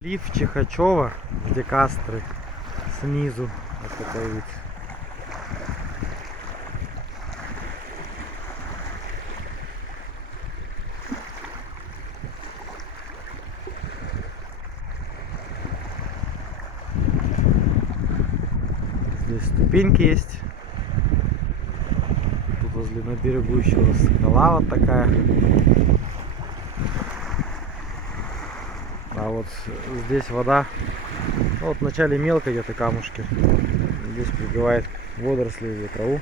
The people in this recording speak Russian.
Лив Чихачева, где Кастры, снизу вот такой вид. Здесь ступеньки есть. Тут возле на берегу еще скала вот такая. А вот здесь вода. Ну, вот вначале мелко где-то камушки. Здесь прибивает водоросли или траву.